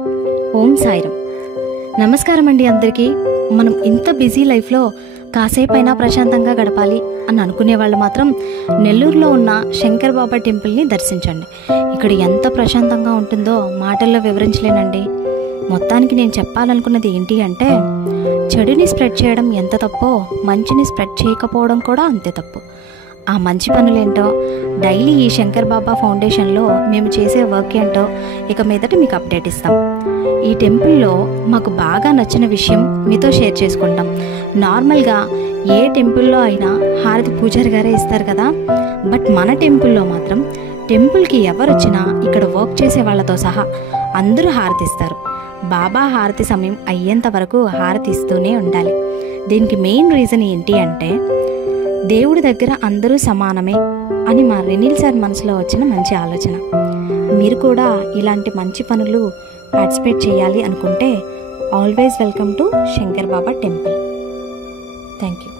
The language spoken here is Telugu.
ఓం సాయిరం. నమస్కారం అండి అందరికీ. మనం ఇంత బిజీ లైఫ్లో కాసేపైనా ప్రశాంతంగా గడపాలి అని అనుకునే వాళ్ళు మాత్రం నెల్లూరులో ఉన్న శంకర్ బాబా టెంపుల్ని దర్శించండి. ఇక్కడ ఎంత ప్రశాంతంగా ఉంటుందో మాటల్లో వివరించలేనండి. మొత్తానికి నేను చెప్పాలనుకున్నది ఏంటి అంటే, చెడుని స్ప్రెడ్ చేయడం ఎంత తప్పో మంచిని స్ప్రెడ్ చేయకపోవడం కూడా అంతే తప్పు. ఆ మంచి పనులేంటో, డైలీ ఈ శంకర్ బాబా ఫౌండేషన్లో మేము చేసే వర్క్ ఏంటో ఇక మీదట మీకు అప్డేట్ ఇస్తాం. ఈ టెంపుల్లో మాకు బాగా నచ్చిన విషయం మీతో షేర్ చేసుకుంటాం. నార్మల్గా ఏ టెంపుల్లో అయినా హారతి పూజారి గారే ఇస్తారు కదా, బట్ మన టెంపుల్లో మాత్రం టెంపుల్కి ఎవరు వచ్చినా ఇక్కడ వర్క్ చేసే వాళ్ళతో సహా అందరూ హారతిస్తారు. బాబా హారతి సమయం అయ్యేంత వరకు హారతి ఇస్తూనే ఉండాలి. దీనికి మెయిన్ రీజన్ ఏంటి అంటే, దేవుడి దగ్గర అందరూ సమానమే అని మా రెనిల్ సార్ మనసులో వచ్చిన మంచి ఆలోచన. మీరు కూడా ఇలాంటి మంచి పనులు పార్టిసిపేట్ చేయాలి అనుకుంటే always welcome to Shankar Baba temple. Thank you.